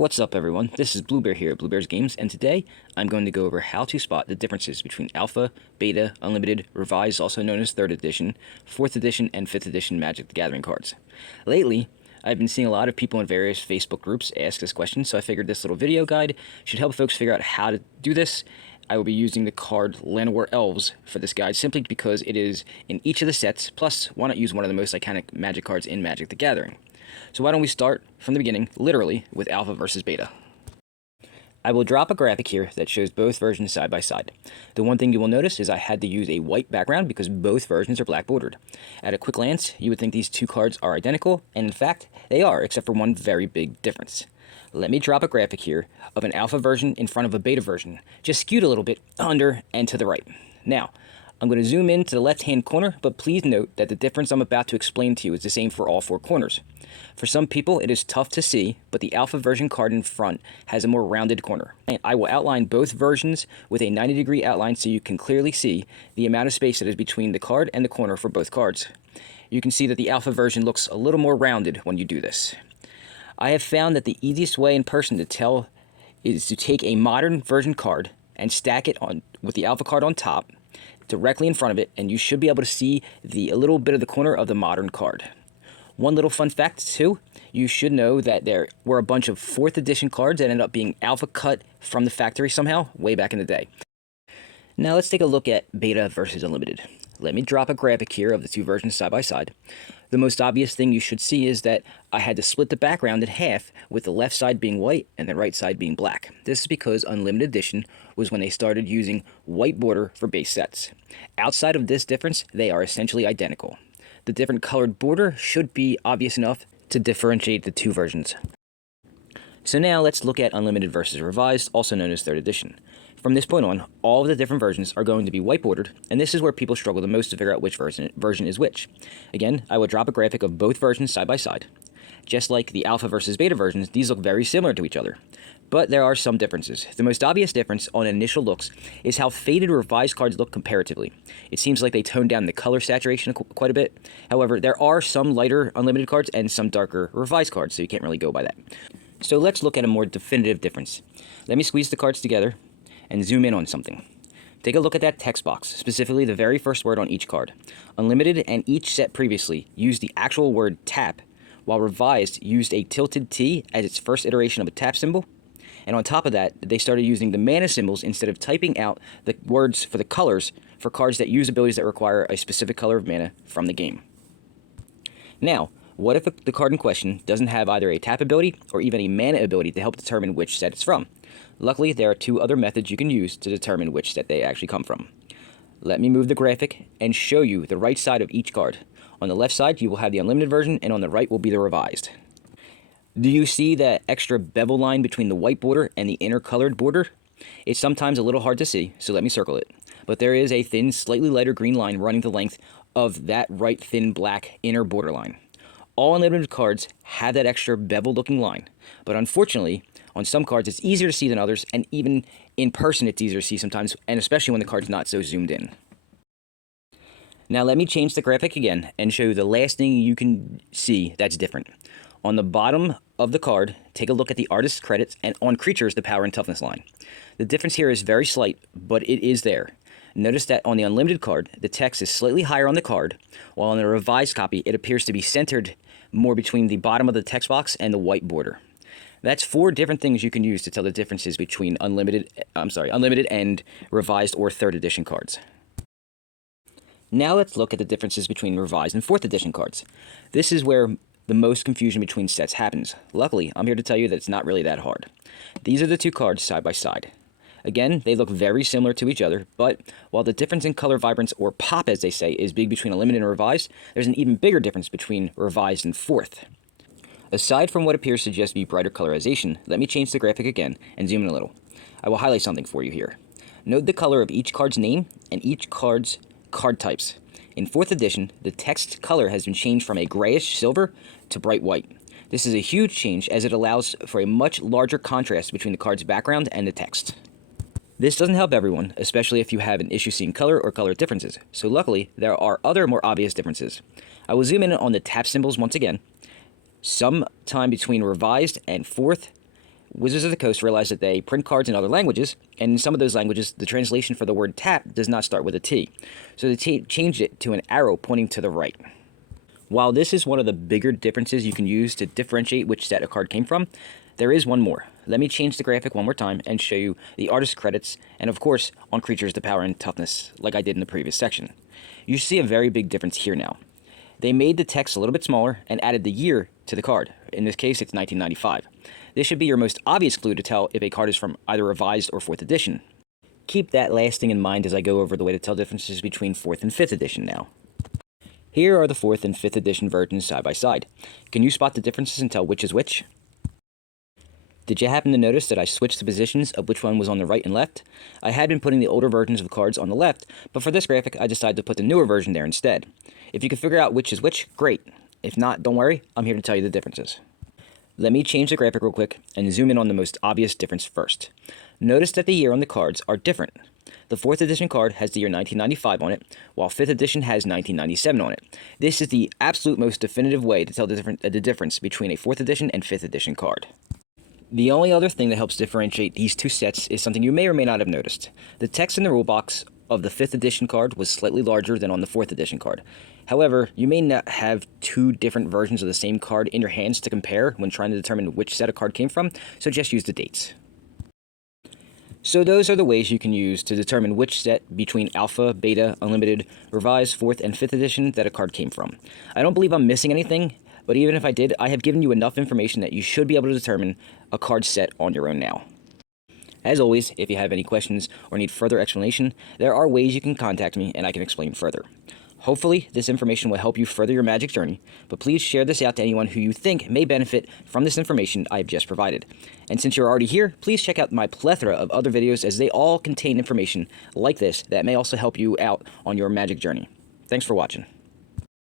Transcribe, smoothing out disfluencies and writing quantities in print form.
What's up everyone, this is Bluebear here at Bluebears Games, and today I'm going to go over how to spot the differences between Alpha, Beta, Unlimited, Revised, also known as 3rd Edition, 4th Edition, and 5th Edition Magic the Gathering cards. Lately, I've been seeing a lot of people in various Facebook groups ask this question, so I figured this little video guide should help folks figure out how to do this. I will be using the card Llanowar Elves for this guide simply because it is in each of the sets, plus why not use one of the most iconic Magic cards in Magic the Gathering. So why don't we start from the beginning, literally, with Alpha versus Beta. I will drop a graphic here that shows both versions side by side. The one thing you will notice is I had to use a white background because both versions are black bordered. At a quick glance, you would think these two cards are identical, and in fact, they are, except for one very big difference. Let me drop a graphic here of an Alpha version in front of a Beta version, just skewed a little bit under and to the right. Now, I'm going to zoom in to the left-hand corner, but please note that the difference I'm about to explain to you is the same for all four corners. For some people, it is tough to see, but the Alpha version card in front has a more rounded corner. And I will outline both versions with a 90-degree outline so you can clearly see the amount of space that is between the card and the corner for both cards. You can see that the Alpha version looks a little more rounded when you do this. I have found that the easiest way in person to tell is to take a modern version card and stack it on with the Alpha card on top, directly in front of it, and you should be able to see a little bit of the corner of the modern card. One little fun fact too, you should know that there were a bunch of 4th edition cards that ended up being Alpha cut from the factory somehow, way back in the day. Now let's take a look at Beta versus Unlimited. Let me drop a graphic here of the two versions side by side. The most obvious thing you should see is that I had to split the background in half, with the left side being white and the right side being black. This is because Unlimited Edition was when they started using white border for base sets. Outside of this difference, they are essentially identical. The different colored border should be obvious enough to differentiate the two versions. So now let's look at Unlimited versus Revised, also known as 3rd Edition. From this point on, all of the different versions are going to be white bordered, and this is where people struggle the most to figure out which version is which. Again, I will drop a graphic of both versions side by side. Just like the Alpha versus Beta versions, these look very similar to each other. But there are some differences. The most obvious difference on initial looks is how faded Revised cards look comparatively. It seems like they toned down the color saturation quite a bit. However, there are some lighter Unlimited cards and some darker Revised cards, so you can't really go by that. So let's look at a more definitive difference. Let me squeeze the cards together and zoom in on something. Take a look at that text box, specifically the very first word on each card. Unlimited and each set previously used the actual word tap, while Revised used a tilted T as its first iteration of a tap symbol. And on top of that, they started using the mana symbols instead of typing out the words for the colors for cards that use abilities that require a specific color of mana from the game. Now, what if the card in question doesn't have either a tap ability or even a mana ability to help determine which set it's from? Luckily, there are two other methods you can use to determine which set they actually come from. Let me move the graphic and show you the right side of each card. On the left side, you will have the Unlimited version, and on the right will be the Revised. Do you see that extra bevel line between the white border and the inner colored border? It's sometimes a little hard to see, so let me circle it. But there is a thin, slightly lighter green line running the length of that right thin black inner border line. All Unlimited cards have that extra bevel-looking line, but unfortunately, on some cards it's easier to see than others, and even in person it's easier to see sometimes, and especially when the card's not so zoomed in. Now let me change the graphic again and show you the last thing you can see that's different. On the bottom of the card, take a look at the artist's credits, and on creatures, the power and toughness line. The difference here is very slight, but it is there. Notice that on the Unlimited card, the text is slightly higher on the card, while on the Revised copy, it appears to be centered more between the bottom of the text box and the white border. That's 4 different things you can use to tell the differences between Unlimited and Revised or 3rd Edition cards. Now let's look at the differences between Revised and 4th Edition cards. This is where the most confusion between sets happens. Luckily, I'm here to tell you that it's not really that hard. These are the two cards side by side. Again, they look very similar to each other, but while the difference in color vibrance, or pop as they say, is big between Unlimited and Revised, there's an even bigger difference between Revised and 4th. Aside from what appears to just be brighter colorization, let me change the graphic again and zoom in a little. I will highlight something for you here. Note the color of each card's name and each card's card types. In 4th edition, the text color has been changed from a grayish silver to bright white. This is a huge change as it allows for a much larger contrast between the card's background and the text. This doesn't help everyone, especially if you have an issue seeing color or color differences, so luckily there are other more obvious differences. I will zoom in on the tap symbols once again. Sometime between Revised and 4th, Wizards of the Coast realized that they print cards in other languages, and in some of those languages, the translation for the word tap does not start with a T, so they changed it to an arrow pointing to the right. While this is one of the bigger differences you can use to differentiate which set a card came from, there is one more. Let me change the graphic one more time and show you the artist credits, and of course, on creatures, the power and toughness, like I did in the previous section. You see a very big difference here now. They made the text a little bit smaller and added the year to the card. In this case, it's 1995. This should be your most obvious clue to tell if a card is from either Revised or 4th edition. Keep that last thing in mind as I go over the way to tell differences between 4th and 5th edition now. Here are the 4th and 5th edition versions side by side. Can you spot the differences and tell which is which? Did you happen to notice that I switched the positions of which one was on the right and left? I had been putting the older versions of cards on the left, but for this graphic I decided to put the newer version there instead. If you can figure out which is which, great. If not, don't worry, I'm here to tell you the differences. Let me change the graphic real quick and zoom in on the most obvious difference first. Notice that the year on the cards are different. The 4th edition card has the year 1995 on it, while 5th edition has 1997 on it. This is the absolute most definitive way to tell the difference between a 4th edition and 5th edition card. The only other thing that helps differentiate these two sets is something you may or may not have noticed. The text in the rule box of the 5th edition card was slightly larger than on the 4th edition card. However, you may not have two different versions of the same card in your hands to compare when trying to determine which set a card came from, so just use the dates. So those are the ways you can use to determine which set between Alpha, Beta, Unlimited, Revised, 4th, and 5th edition that a card came from. I don't believe I'm missing anything, but even if I did, I have given you enough information that you should be able to determine a card set on your own now. As always, if you have any questions or need further explanation, there are ways you can contact me and I can explain further. Hopefully, this information will help you further your Magic journey, but please share this out to anyone who you think may benefit from this information I have just provided. And since you're already here, please check out my plethora of other videos as they all contain information like this that may also help you out on your Magic journey. Thanks for watching.